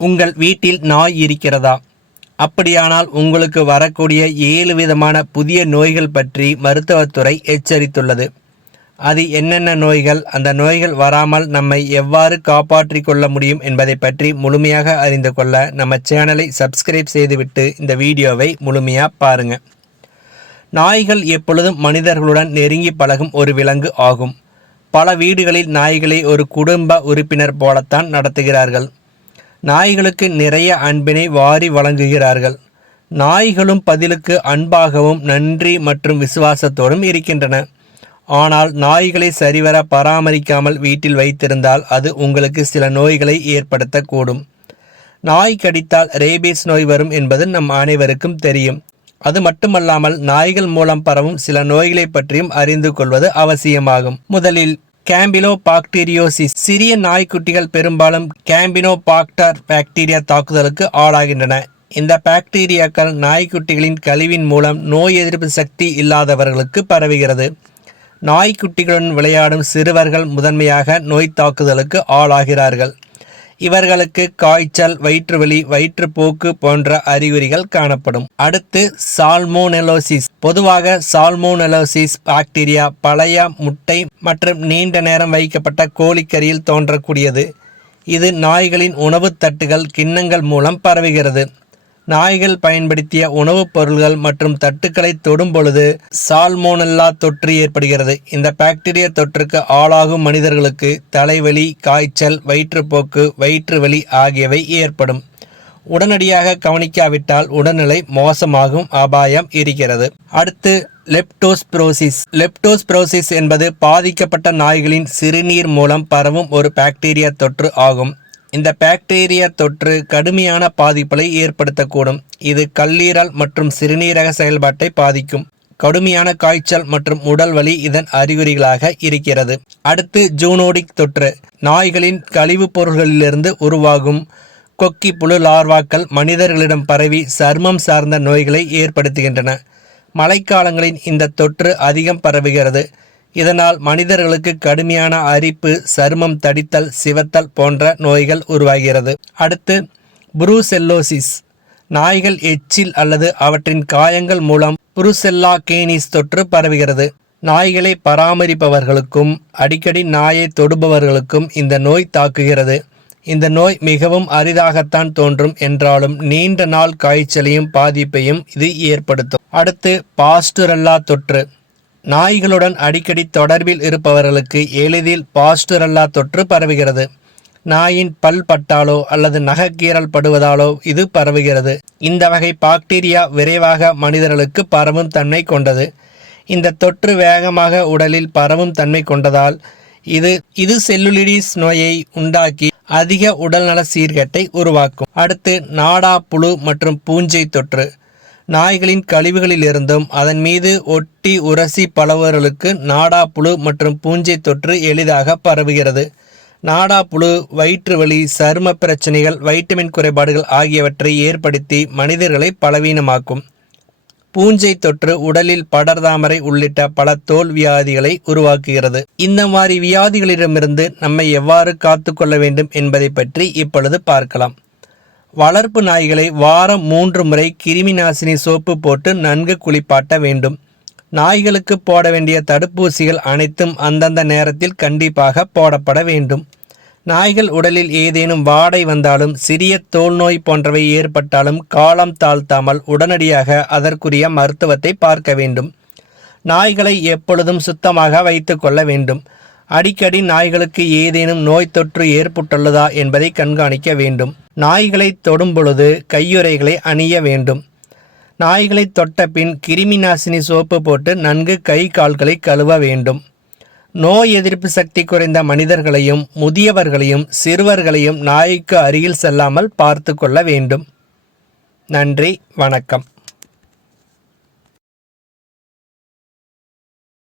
உங்கள் வீட்டில் நாய் இருக்கிறதா? அப்படியானால் உங்களுக்கு வரக்கூடிய 7 விதமான புதிய நோய்கள் பற்றி மருத்துவத்துறை எச்சரித்துள்ளது. அது என்னென்ன நோய்கள், அந்த நோய்கள் வராமல் நம்மை எவ்வாறு காப்பாற்றிக் கொள்ள முடியும் என்பதை பற்றி முழுமையாக அறிந்து கொள்ள நம்ம சேனலை சப்ஸ்கிரைப் செய்துவிட்டு இந்த வீடியோவை முழுமையாக பாருங்கள். நாய்கள் எப்பொழுதும் மனிதர்களுடன் நெருங்கி பழகும் ஒரு விலங்கு ஆகும். பல வீடுகளில் நாய்களை ஒரு குடும்ப உறுப்பினர் போலத்தான் நடத்துகிறார்கள். நாய்களுக்கு நிறைய அன்பினை வாரி வழங்குகிறார்கள். நாய்களும் பதிலுக்கு அன்பாகவும் நன்றி மற்றும் விசுவாசத்தோடும் இருக்கின்றன. ஆனால் நாய்களை சரிவர பராமரிக்காமல் வீட்டில் வைத்திருந்தால் அது உங்களுக்கு சில நோய்களை ஏற்படுத்தக்கூடும். நாய் கடித்தால் ரேபீஸ் நோய் வரும் என்பது நம் அனைவருக்கும் தெரியும். அது மட்டுமல்லாமல் நாய்கள் மூலம் பரவும் சில நோய்களை பற்றியும் அறிந்து கொள்வது அவசியமாகும். முதலில் கேம்பிலோபாக்டீரியோசிஸ். சிறிய நாய்க்குட்டிகள் பெரும்பாலும் கேம்பினோபாக்டர் பாக்டீரியா தாக்குதலுக்கு ஆளாகின்றன. இந்த பாக்டீரியாக்கள் நாய்க்குட்டிகளின் கழிவின் மூலம் நோய் எதிர்ப்பு சக்தி இல்லாதவர்களுக்கு பரவுகிறது. நாய்க்குட்டிகளுடன் விளையாடும் சிறுவர்கள் முதன்மையாக நோய் தாக்குதலுக்கு ஆளாகிறார்கள். இவர்களுக்கு காய்ச்சல், வயிற்றுவலி, வயிற்றுப்போக்கு போன்ற அறிகுறிகள் காணப்படும். அடுத்து சால்மோனெலோசிஸ். பொதுவாக சால்மோனெலோசிஸ் பாக்டீரியா பழைய முட்டை மற்றும் நீண்ட நேரம் வைக்கப்பட்ட கோழிக்கறியில் தோன்றக்கூடியது. இது நாய்களின் உணவுத் தட்டுகள், கிண்ணங்கள் மூலம் பரவுகிறது. நாய்கள் பயன்படுத்திய உணவுப் பொருள்கள் மற்றும் தட்டுக்களை தொடும் பொழுது சால்மோனெல்லா தொற்று ஏற்படுகிறது. இந்த பாக்டீரியா தொற்றுக்கு ஆளாகும் மனிதர்களுக்கு தலைவலி, காய்ச்சல், வயிற்றுப்போக்கு, வயிற்று வலி ஆகியவை ஏற்படும். உடனடியாக கவனிக்காவிட்டால் உடல்நிலை மோசமாகும் அபாயம் இருக்கிறது. அடுத்து லெப்டோஸ்பிரோசிஸ். லெப்டோஸ்பிரோசிஸ் என்பது பாதிக்கப்பட்ட நாய்களின் சிறுநீர் மூலம் பரவும் ஒரு பாக்டீரியா தொற்று ஆகும். இந்த பாக்டீரியா தொற்று கடுமையான பாதிப்புகளை ஏற்படுத்தக்கூடும். இது கல்லீரல் மற்றும் சிறுநீரக செயல்பாட்டை பாதிக்கும். கடுமையான காய்ச்சல் மற்றும் உடல் வலி இதன் அறிகுறிகளாக இருக்கிறது. அடுத்து ஜூனோடிக் தொற்று. நாய்களின் கழிவுப் பொருள்களிலிருந்து உருவாகும் கொக்கி புழு லார்வாக்கள் மனிதர்களிடம் பரவி சர்மம் சார்ந்த நோய்களை ஏற்படுத்துகின்றன. மழைக்காலங்களில் இந்த தொற்று அதிகம் பரவுகிறது. இதனால் மனிதர்களுக்கு கடுமையான அரிப்பு, சருமம் தடித்தல், சிவத்தல் போன்ற நோய்கள் உருவாகிறது. அடுத்து புரூசெல்லோசிஸ். நாய்கள் எச்சில் அல்லது அவற்றின் காயங்கள் மூலம் புருசெல்லா கேனிஸ் தொற்று பரவுகிறது. நாய்களை பராமரிப்பவர்களுக்கும் அடிக்கடி நாயை தொடுபவர்களுக்கும் இந்த நோய் தாக்குகிறது. இந்த நோய் மிகவும் அரிதாகத்தான் தோன்றும் என்றாலும் நீண்ட நாள் காய்ச்சலையும் பாதிப்பையும் இது ஏற்படுத்தும். அடுத்து பாஸ்டுரெல்லா தொற்று. நாய்களுடன் அடிக்கடி தொடர்பில் இருப்பவர்களுக்கு எளிதில் பாஸ்டுரெல்லா தொற்று பரவுகிறது. நாயின் பல் பட்டாலோ அல்லது நகக்கீரல் படுவதாலோ இது பரவுகிறது. இந்த வகை பாக்டீரியா விரைவாக மனிதர்களுக்கு பரவும் தன்மை கொண்டது. இந்த தொற்று வேகமாக உடலில் பரவும் தன்மை கொண்டதால் இது செல்லுலிடிஸ் நோயை உண்டாக்கி அதிக உடல்நல சீர்கேட்டை உருவாக்கும். அடுத்து நாடா புழு மற்றும் பூஞ்சை தொற்று. நாய்களின் கழிவுகளிலிருந்தும் அதன் மீது ஒட்டி உரசி பலவர்களுக்கு நாடா புழு மற்றும் பூஞ்சை தொற்று எளிதாக பரவுகிறது. நாடா புழு வயிற்று வலி, சரும பிரச்சனைகள், வைட்டமின் குறைபாடுகள் ஆகியவற்றை ஏற்படுத்தி மனிதர்களை பலவீனமாக்கும். பூஞ்சை தொற்று உடலில் படர்தாமரை உள்ளிட்ட பல தோல் வியாதிகளை உருவாக்குகிறது. இந்த மாதிரி வியாதிகளிடமிருந்து நம்மை எவ்வாறு காத்து கொள்ள வேண்டும் என்பதை பற்றி இப்பொழுது பார்க்கலாம். வளர்ப்பு நாய்களை வாரம் 3 முறை கிருமி நாசினி சோப்பு போட்டு நன்கு குளிப்பாட்ட வேண்டும். நாய்களுக்கு போட வேண்டிய தடுப்பூசிகள் அனைத்தும் அந்தந்த நேரத்தில் கண்டிப்பாக போடப்பட வேண்டும். நாய்கள் உடலில் ஏதேனும் வாடை வந்தாலும், சிறிய தோல் நோய் போன்றவை ஏற்பட்டாலும் காலம் தாழ்த்தாமல் உடனடியாக அதற்குரிய மருத்துவத்தை பார்க்க வேண்டும். நாய்களை எப்பொழுதும் சுத்தமாக வைத்து கொள்ள வேண்டும். அடிக்கடி நாய்களுக்கு ஏதேனும் நோய் தொற்று ஏற்பட்டுள்ளதா என்பதை கண்காணிக்க வேண்டும். நாய்களை தொடும் பொழுது கையுறைகளை அணிய வேண்டும். நாய்களை தொட்ட பின் கிருமி நாசினி சோப்பு போட்டு நன்கு கை கால்களை கழுவ வேண்டும். நோய் எதிர்ப்பு சக்தி குறைந்த மனிதர்களையும் முதியவர்களையும் சிறுவர்களையும் நாய்க்கு அருகில் செல்லாமல் பார்த்து கொள்ள வேண்டும். நன்றி, வணக்கம்.